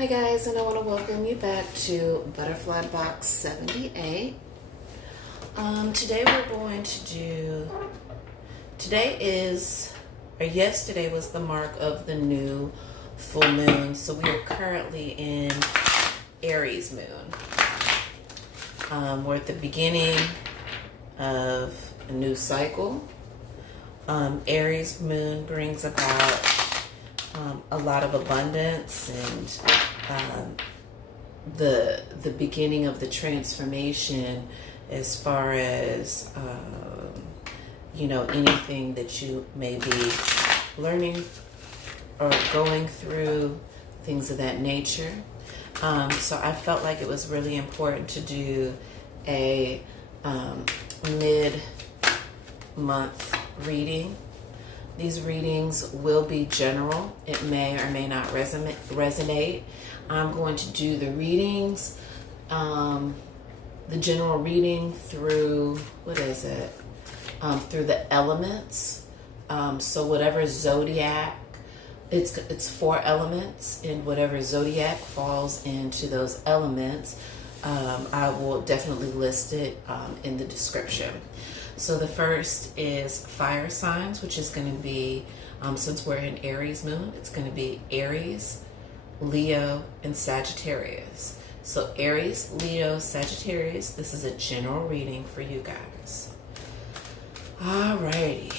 Hi guys, and I want to welcome you back to Butterfly Box 78. Today we're going to do, yesterday was the mark of the new full moon, so we are currently in Aries moon. We're at the beginning of a new cycle. Aries moon brings about a lot of abundance and the beginning of the transformation as far as anything that you may be learning or going through, things of that nature. So I felt like it was really important to do a mid-month reading. These readings will be general. It may or may not resonate. I'm going to do the readings, the general reading through, through the elements. So whatever zodiac, it's 4 elements, and whatever zodiac falls into those elements, I will definitely list it in the description. So the first is fire signs, which is going to be, since we're in Aries moon, it's going to be Aries, Leo, and Sagittarius. So Aries, Leo, Sagittarius, this is a general reading for you guys. Alrighty.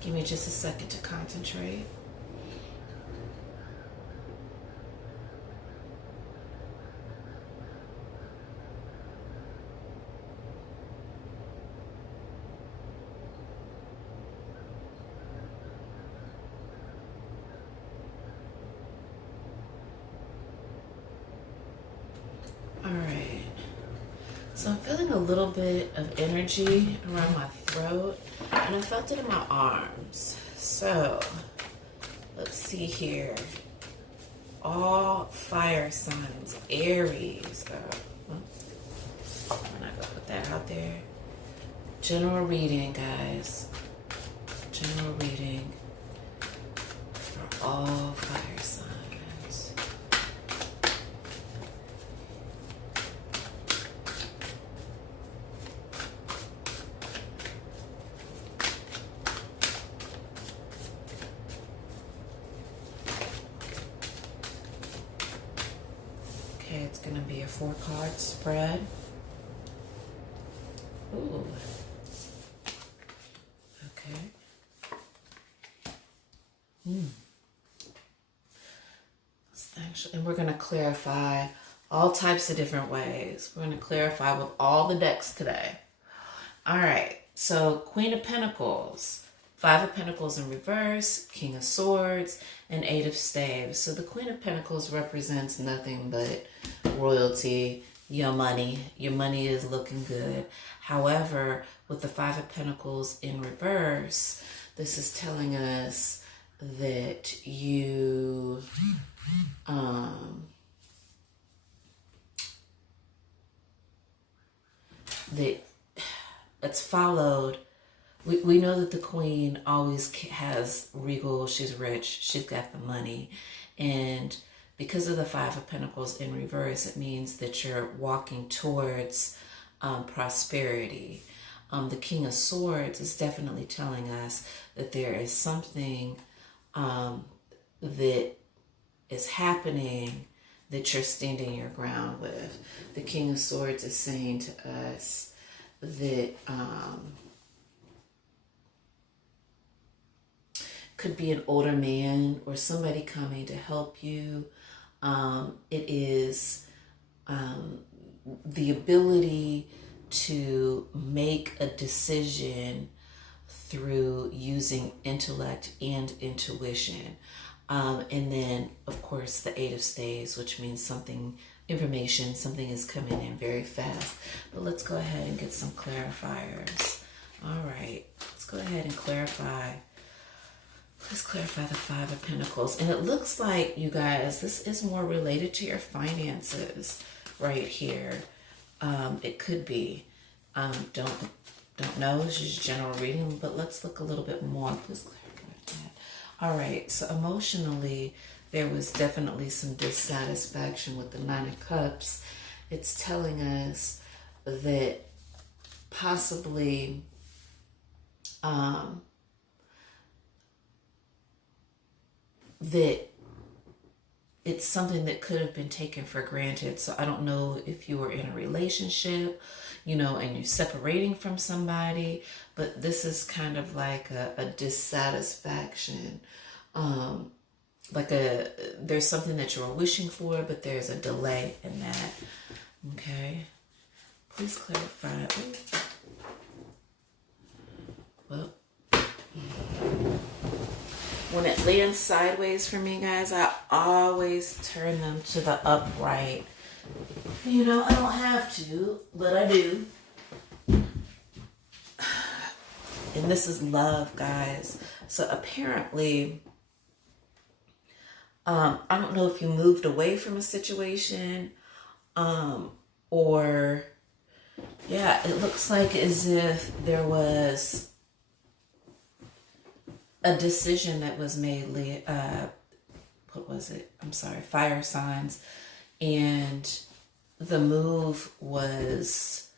Give me just a second to concentrate. Alright, so I'm feeling a little bit of energy around my throat, and I felt it in my arms. So, let's see here. All fire signs, Aries. I'm not going to put that out there. General reading, guys. General reading for all fire signs. Okay, it's going to be a 4-card spread. Ooh. Okay. And we're going to clarify all types of different ways. We're going to clarify with all the decks today. All right. So Queen of Pentacles, 5 of Pentacles in reverse, King of Swords, and 8 of Staves. So the Queen of Pentacles represents nothing but royalty, your money. Your money is looking good. However, with the 5 of Pentacles in reverse, this is telling us that you that it's followed. We know that the Queen always has regal, she's rich, she's got the money, and because of the 5 of Pentacles in reverse, it means that you're walking towards prosperity. The King of Swords is definitely telling us that there is something that is happening that you're standing your ground with. The King of Swords is saying to us that could be an older man or somebody coming to help you. It is the ability to make a decision through using intellect and intuition. And then, of course, the 8 of Staves, which means something is coming in very fast. But let's go ahead and get some clarifiers. All right, let's go ahead and clarify. Let's clarify the 5 of Pentacles. And it looks like, you guys, this is more related to your finances right here. It could be. Don't know. It's just general reading, but let's look a little bit more. Please clarify that. All right, so emotionally, there was definitely some dissatisfaction with the Nine of Cups. It's telling us that possibly that it's something that could have been taken for granted. So I don't know if you were in a relationship, and you're separating from somebody, but this is kind of like a dissatisfaction. There's something that you were wishing for, but there's a delay in that. Okay. Please clarify. Well, when it lands sideways for me, guys, I always turn them to the upright. I don't have to, but I do. And this is love, guys. So apparently, I don't know if you moved away from a situation, or, yeah, it looks like as if there was a decision that was made, what was it? I'm sorry, fire signs. And the move was,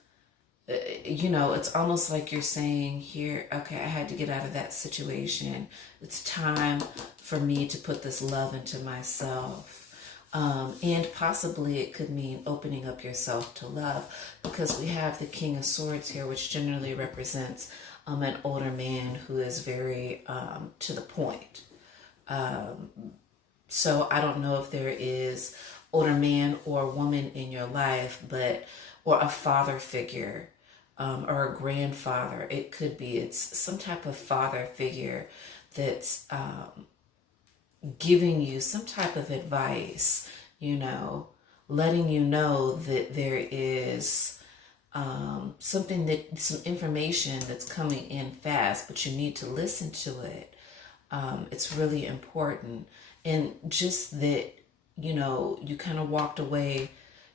it's almost like you're saying here, okay, I had to get out of that situation. It's time for me to put this love into myself. And possibly it could mean opening up yourself to love, because we have the King of Swords here, which generally represents an older man who is very to the point. So I don't know if there is older man or woman in your life, or a father figure, or a grandfather. It could be, it's some type of father figure that's giving you some type of advice, letting you know that there is some information that's coming in fast, but you need to listen to it. It's really important. And just that, you kind of walked away,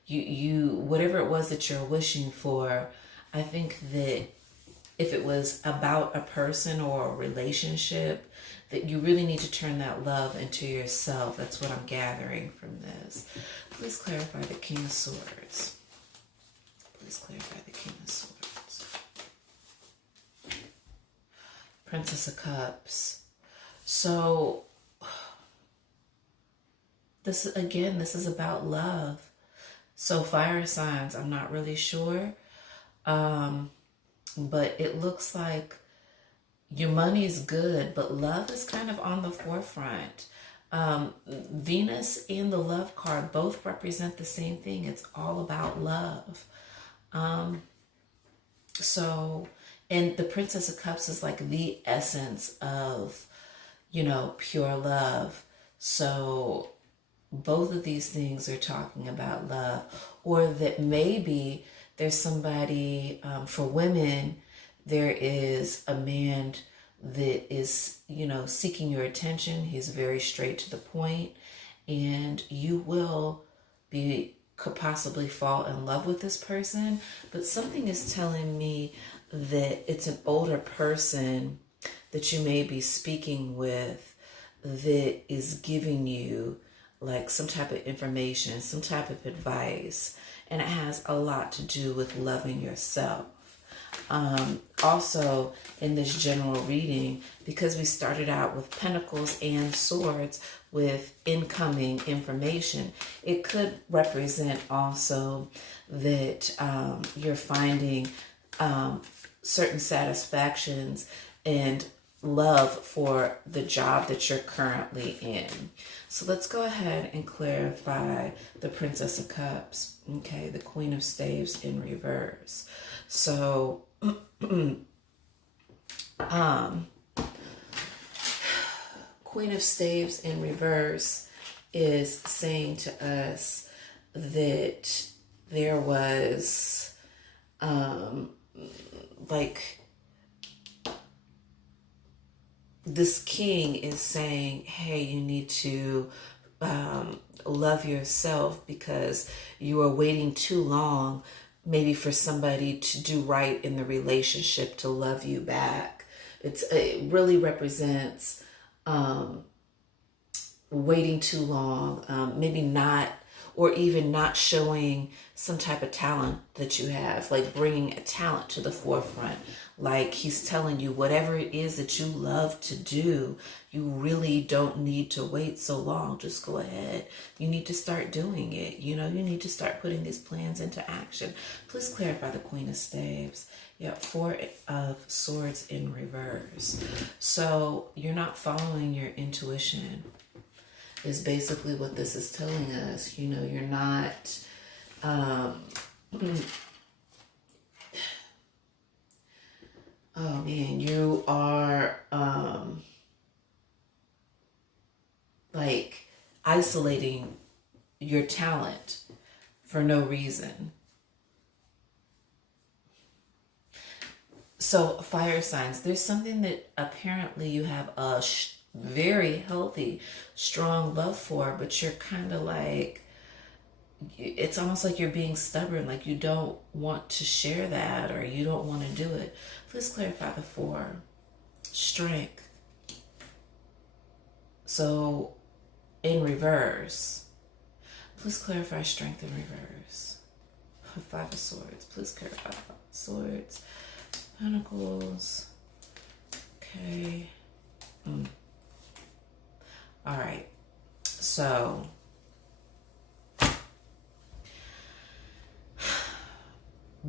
you whatever it was that you're wishing for. I think that if it was about a person or a relationship, that you really need to turn that love into yourself. That's what I'm gathering from this. Please clarify the King of Swords. Please clarify the King of Swords. Princess of Cups. So, this is about love. So fire signs, I'm not really sure. But it looks like your money is good, but love is kind of on the forefront. Venus and the love card both represent the same thing. It's all about love. And the Princess of Cups is like the essence of, pure love. So both of these things are talking about love, or that maybe there's somebody, for women, there is a man that is, seeking your attention. He's very straight to the point, and you could possibly fall in love with this person. But something is telling me that it's an older person that you may be speaking with that is giving you like some type of information, some type of advice, and it has a lot to do with loving yourself. Also, in this general reading, because we started out with Pentacles and Swords with incoming information, it could represent also that you're finding certain satisfactions and love for the job that you're currently in. So let's go ahead and clarify the Princess of Cups. Okay, the Queen of Staves in reverse. So, Queen of Staves in reverse is saying to us that there was, this king is saying, hey, you need to love yourself because you are waiting too long maybe for somebody to do right in the relationship to love you back. It really represents waiting too long, maybe not, or even not showing some type of talent that you have, like bringing a talent to the forefront. Like he's telling you whatever it is that you love to do, you really don't need to wait so long. Just go ahead. You need to start doing it. You know, you need to start putting these plans into action. Please clarify the Queen of Staves. Yeah, Four of Swords in reverse. So you're not following your intuition is basically what this is telling us. You know, you're not, oh man, you are, like isolating your talent for no reason. So fire signs, there's something that apparently you have a very healthy, strong love for, but you're kind of like, it's almost like you're being stubborn, like you don't want to share that, or you don't want to do it. Please clarify the Four. Strength. So in reverse, please clarify strength in reverse. Five of Swords. Please clarify Five of Swords. Pentacles. Okay. All right. So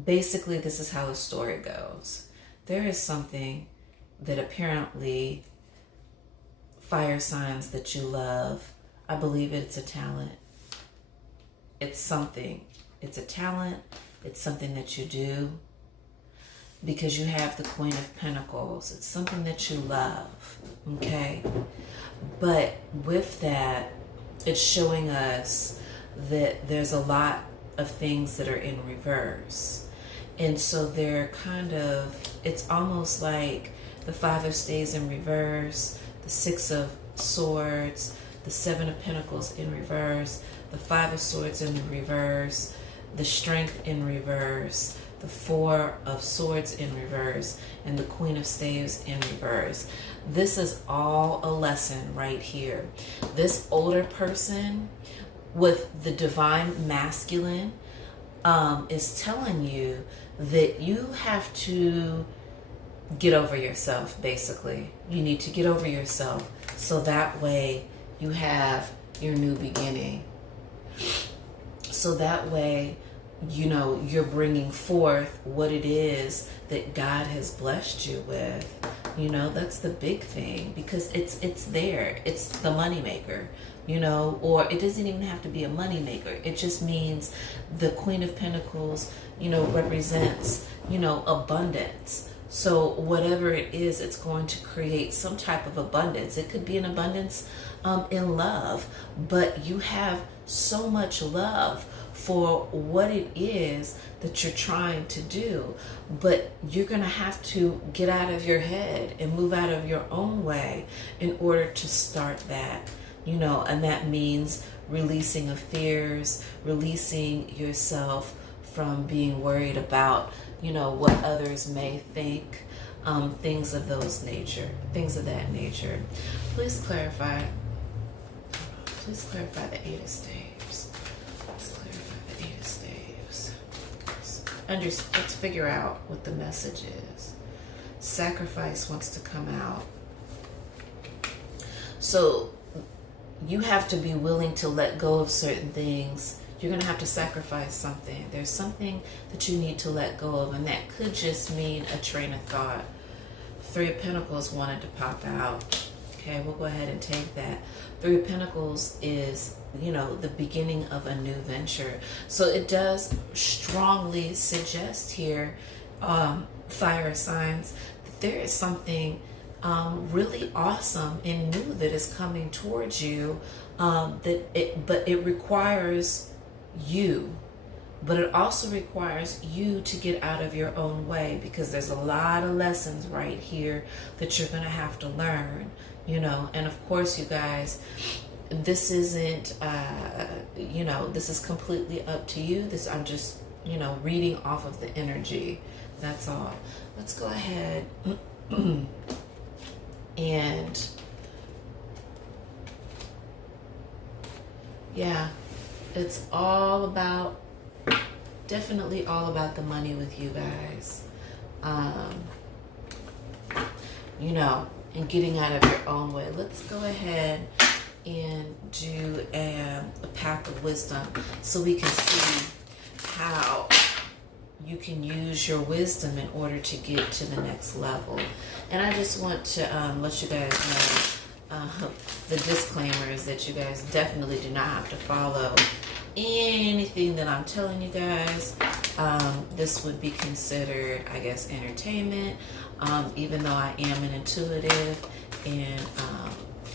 basically, this is how the story goes. There is something that apparently fire signs that you love. I believe it's a talent. It's something. It's a talent. It's something that you do because you have the Queen of Pentacles. It's something that you love. Okay. But with that, it's showing us that there's a lot of things that are in reverse. And so they're kind of, it's almost like the Five of Staves in reverse, the Six of Swords, the Seven of Pentacles in reverse, the Five of Swords in reverse, the Strength in reverse, the Four of Swords in reverse, and the Queen of Staves in reverse. This is all a lesson right here. This older person with the divine masculine is telling you that you have to get over yourself, basically. You need to get over yourself so that way you have your new beginning. So that way, you know, you're bringing forth what it is that God has blessed you with. You know, that's the big thing, because it's there. It's the moneymaker, you know, or it doesn't even have to be a moneymaker. It just means the Queen of Pentacles, you know, represents, you know, abundance. So whatever it is, it's going to create some type of abundance. It could be an abundance in love, but you have so much love for what it is that you're trying to do. But you're going to have to get out of your head and move out of your own way in order to start that, you know, and that means releasing of fears, releasing yourself from being worried about, you know, what others may think, things of that nature. Please clarify the Eight of Staves. Let's clarify the Eight of Staves. Let's figure out what the message is. Sacrifice wants to come out. So you have to be willing to let go of certain things. You're going to have to sacrifice something. There's something that you need to let go of, and that could just mean a train of thought. Three of Pentacles wanted to pop out. Okay, we'll go ahead and take that. Three of Pentacles is, you know, the beginning of a new venture. So it does strongly suggest here, fire signs, that there is something really awesome and new that is coming towards you. But it requires you. But it also requires you to get out of your own way, because there's a lot of lessons right here that you're going to have to learn, you know. And of course, you guys, this isn't, you know, this is completely up to you. I'm just, you know, reading off of the energy. That's all. Let's go ahead and Yeah, it's all about, definitely all about the money with you guys. Um, you know, and getting out of your own way. Let's go ahead and do a path of wisdom so we can see how you can use your wisdom in order to get to the next level. And I just want to let you guys know the disclaimer is that you guys definitely do not have to follow anything that I'm telling you guys. This would be considered, I guess, entertainment, even though I am an intuitive and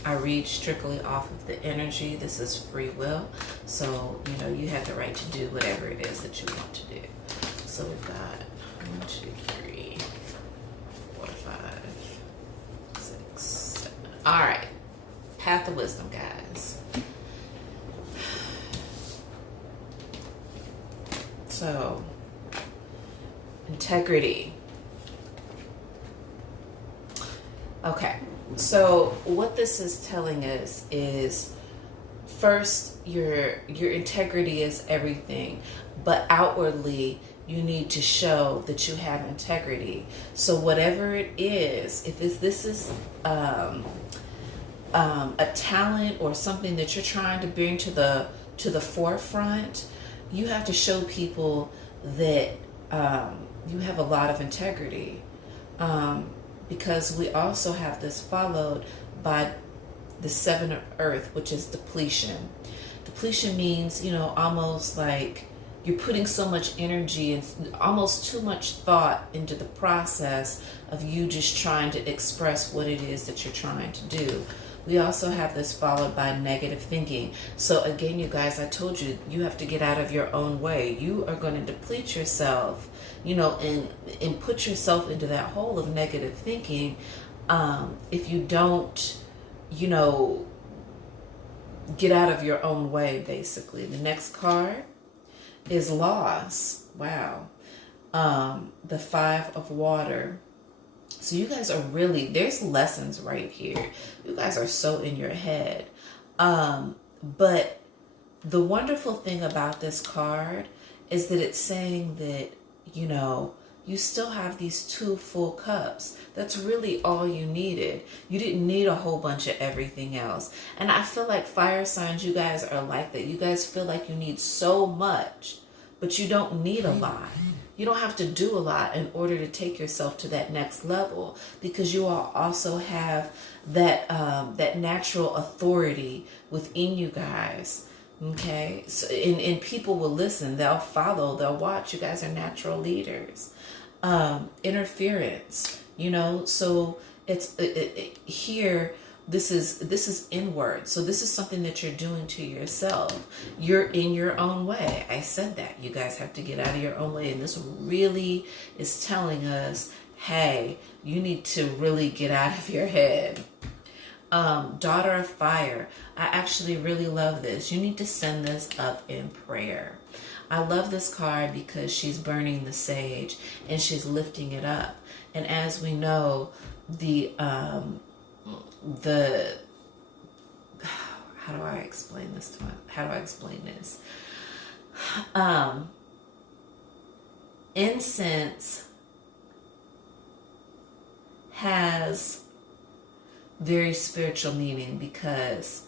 I read strictly off of the energy. This is free will. So, you know, you have the right to do whatever it is that you want to do. So we've got 1, 2, 3, 4, 5, 6, 7. All right. Path of wisdom, guys. So, integrity. Okay. So what this is telling us is, first, your integrity is everything, but outwardly you need to show that you have integrity. So whatever it is, if this is a talent or something that you're trying to bring to the forefront, you have to show people that you have a lot of integrity. Because we also have this followed by the 7 of earth, which is depletion. Depletion means, you know, almost like you're putting so much energy and almost too much thought into the process of you just trying to express what it is that you're trying to do. We also have this followed by negative thinking. So again, you guys, I told you, you have to get out of your own way. You are going to deplete yourself, you know, and put yourself into that hole of negative thinking if you don't, you know, get out of your own way, basically. The next card is loss. Wow. The 5 of water. So you guys are really, there's lessons right here. You guys are so in your head. But the wonderful thing about this card is that it's saying that, you know, you still have these 2 full cups. That's really all you needed. You didn't need a whole bunch of everything else. And I feel like fire signs, you guys are like that. You guys feel like you need so much, but you don't need a lot. You don't have to do a lot in order to take yourself to that next level, because you all also have that that natural authority within you guys. Okay, so and people will listen, they'll follow, they'll watch. You guys are natural leaders. Interference, you know, so it's here. This is inward. So this is something that you're doing to yourself. You're in your own way. I said that. You guys have to get out of your own way. And this really is telling us, hey, you need to really get out of your head. Daughter of fire. I actually really love this. You need to send this up in prayer. I love this card because she's burning the sage and she's lifting it up. And as we know, how do I explain this to how do I explain this? Incense has very spiritual meaning, because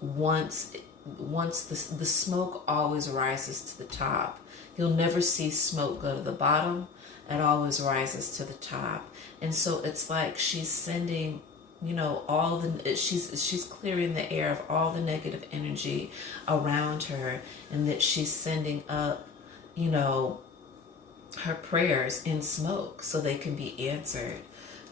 once the smoke always rises to the top. You'll never see smoke go to the bottom. It always rises to the top. And so it's like she's sending, you know, she's clearing the air of all the negative energy around her, and that she's sending up, you know, her prayers in smoke so they can be answered.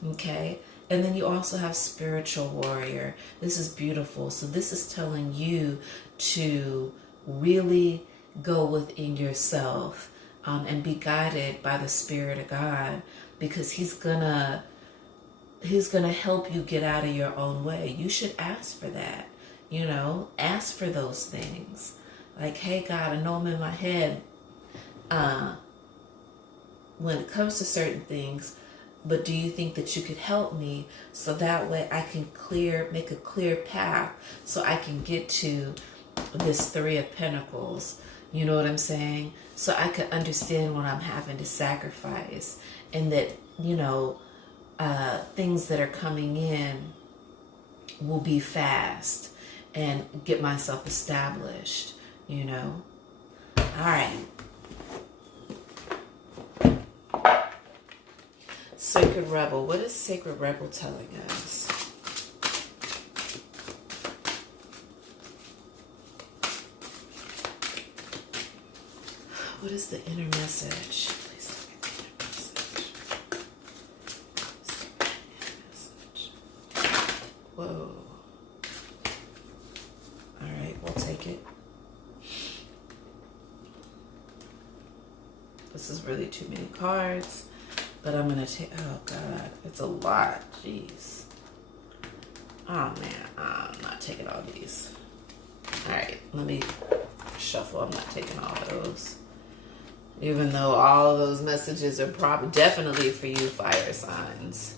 Okay. And then you also have spiritual warrior. This is beautiful. So this is telling you to really go within yourself and be guided by the Spirit of God, because he's gonna help you get out of your own way. You should ask for that. You know, ask for those things. Like, hey God, I know I'm in my head when it comes to certain things, but do you think that you could help me so that way I can make a clear path so I can get to this Three of Pentacles. You know what I'm saying? So I could understand when I'm having to sacrifice, and that, you know, things that are coming in will be fast and get myself established, you know. All right. Sacred Rebel. What is Sacred Rebel telling us? What is the inner message? Please tell me the inner message. Whoa. All right, we'll take it. This is really too many cards, but I'm going to take, oh God, it's a lot. Jeez. Oh man, I'm not taking all these. All right, let me shuffle. I'm not taking all those. Even though all of those messages are probably definitely for you, fire signs.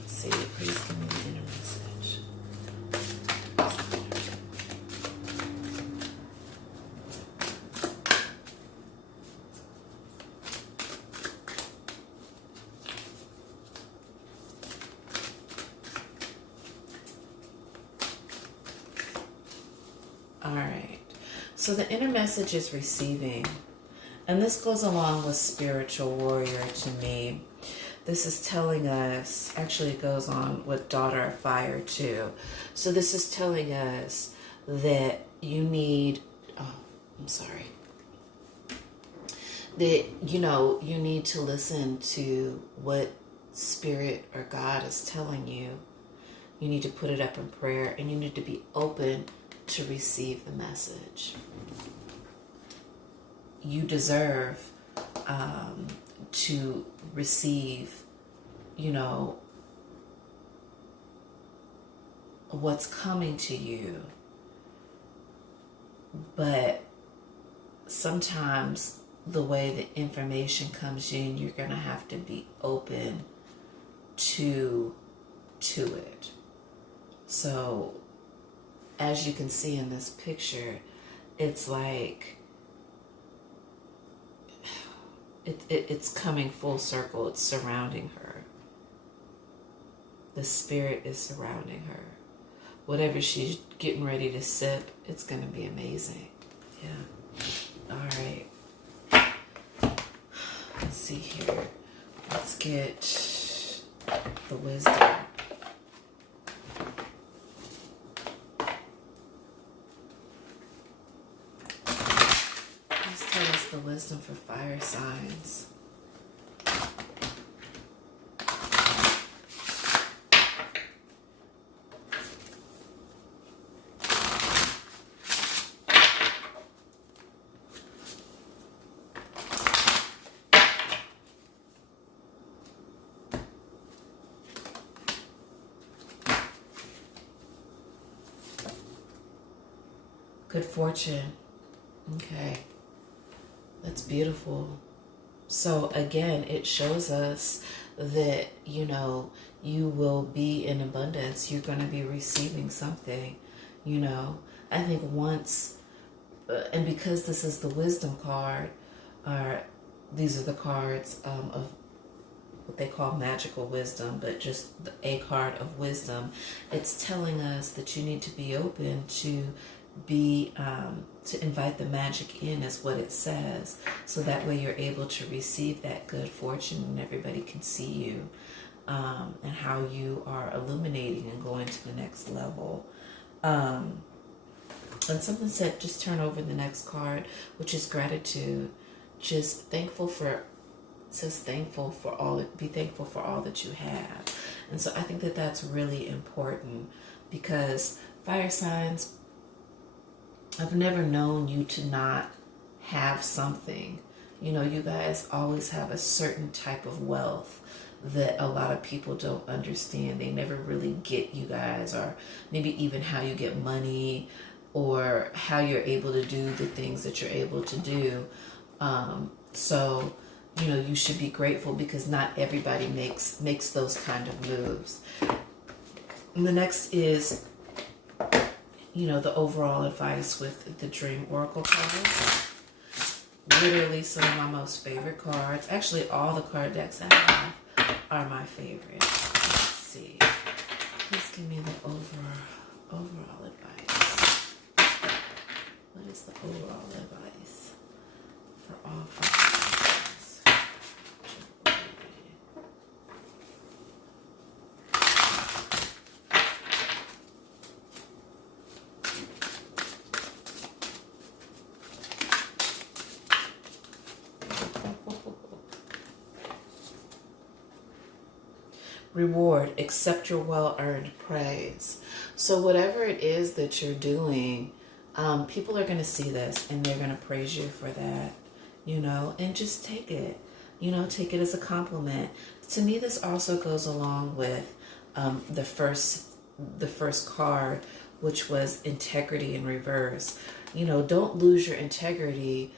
Let's see, please give me the inner message. All right, so the inner message is receiving. And this goes along with spiritual warrior to me. This is telling us, actually it goes on with daughter of fire too. So this is telling us that you need, that, you know, you need to listen to what spirit or God is telling you. You need to put it up in prayer, and you need to be open to receive the message. You deserve to receive, you know, what's coming to you. But sometimes the way the information comes in, you're going to have to be open to it. So as you can see in this picture, it's like it's coming full circle. It's surrounding her. The spirit is surrounding her. Whatever she's getting ready to sip, it's going to be amazing. Yeah. All right. Let's see here. Let's get the wisdom. Please tell us the wisdom for fire signs. Good fortune. Okay. That's beautiful. So again, it shows us that, you know, you will be in abundance. You're going to be receiving something, you know. I think once, and because this is the wisdom card, these are the cards of what they call magical wisdom, but just a card of wisdom. It's telling us that you need to be open to to invite the magic in, is what it says, so that way you're able to receive that good fortune and everybody can see you, and how you are illuminating and going to the next level. And something said just turn over the next card, which is gratitude. Just thankful for, it says thankful for all, be thankful for all that you have. And so I think that that's really important, because fire signs, I've never known you to not have something. You know, you guys always have a certain type of wealth that a lot of people don't understand. They never really get you guys, or maybe even how you get money, or how you're able to do the things that you're able to do. So, you know, you should be grateful, because not everybody makes those kind of moves. And the next is, the overall advice with the Dream Oracle cards. Literally some of my most favorite cards. Actually, all the card decks I have are my favorite. Let's see. Please give me the overall advice. What is the overall advice for all 5 cards? Reward, accept your well-earned praise. So whatever it is that you're doing, people are going to see this and they're going to praise you for that, and just take it, take it as a compliment. To me, this also goes along with the first card, which was integrity in reverse. Don't lose your integrity.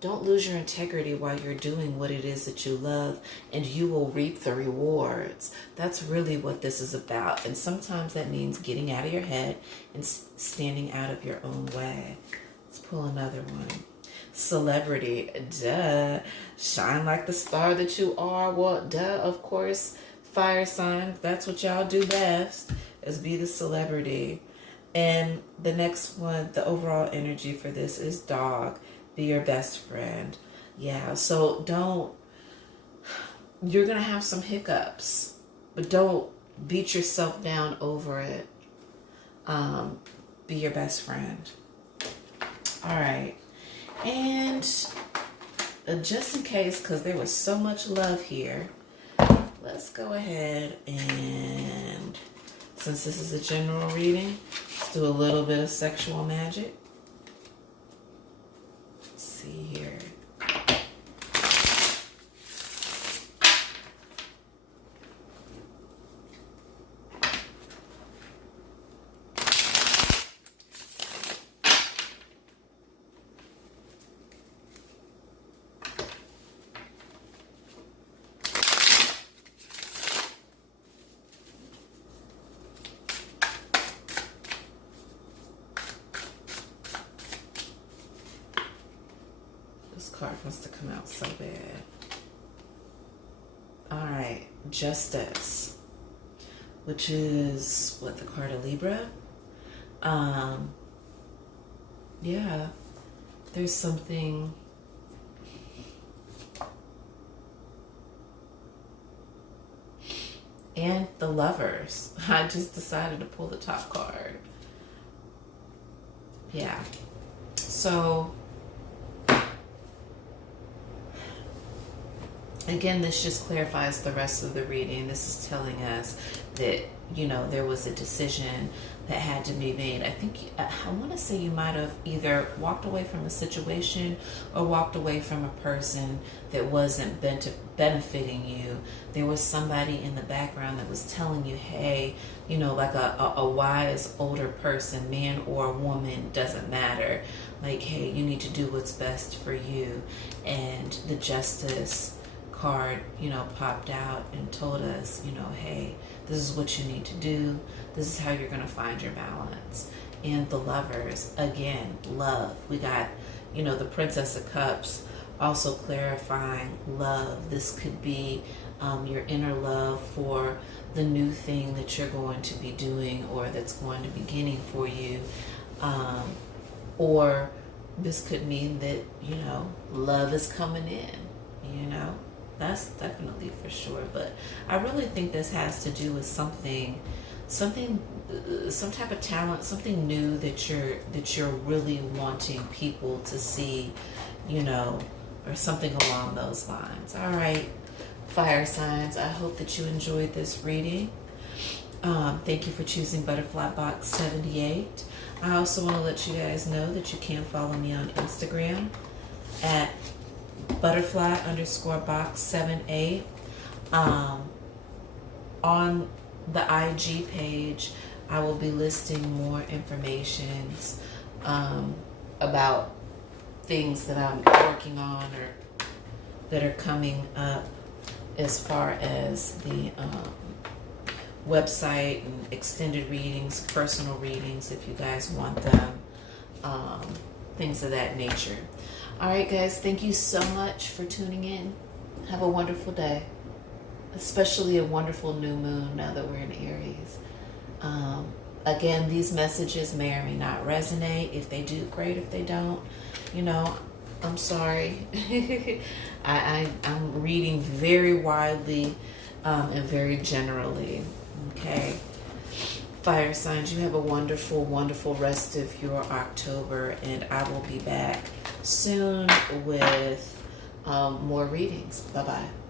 Don't lose your integrity while you're doing what it is that you love, and you will reap the rewards. That's really what this is about. And sometimes that means getting out of your head and standing out of your own way. Let's pull another one. Celebrity. Duh. Shine like the star that you are. Well, duh, of course. Fire signs. That's what y'all do best, is be the celebrity. And the next one, the overall energy for this is dog. Be your best friend. Yeah, so you're going to have some hiccups, but don't beat yourself down over it. Be your best friend. All right. And just in case, because there was so much love here, let's go ahead and, since this is a general reading, let's do a little bit of sexual magic. Here. This card wants to come out so bad. All right, Justice, which is what, the card of Libra. Yeah, there's something. And the Lovers. I just decided to pull the top card. Yeah. So again, this just clarifies the rest of the reading. This is telling us that, there was a decision that had to be made. I think, I want to say you might have either walked away from a situation or walked away from a person that wasn't benefiting you. There was somebody in the background that was telling you, hey, like a wise older person, man or woman, doesn't matter. Like, hey, you need to do what's best for you. And the Justice card, popped out and told us, hey, this is what you need to do. This is how you're going to find your balance. And the Lovers, again, love. We got, the Princess of Cups, also clarifying love. This could be your inner love for the new thing that you're going to be doing or that's going to be beginning for you. Or this could mean that, love is coming in, That's definitely for sure. But I really think this has to do with some type of talent, something new that you're really wanting people to see, or something along those lines. All right, fire signs, I hope that you enjoyed this reading. Thank you for choosing Butterfly Box 78. I also want to let you guys know that you can follow me on Instagram at butterfly_box78. On the IG page, I will be listing more informations about things that I'm working on or that are coming up as far as the website and extended readings, personal readings if you guys want them, things of that nature. All right, guys, thank you so much for tuning in. Have a wonderful day, especially a wonderful new moon now that we're in Aries. Again, these messages may or may not resonate. If they do, great. If they don't, I'm sorry. I'm reading very widely and very generally. Okay. Fire signs, you have a wonderful, wonderful rest of your October, and I will be back soon with more readings. Bye-bye.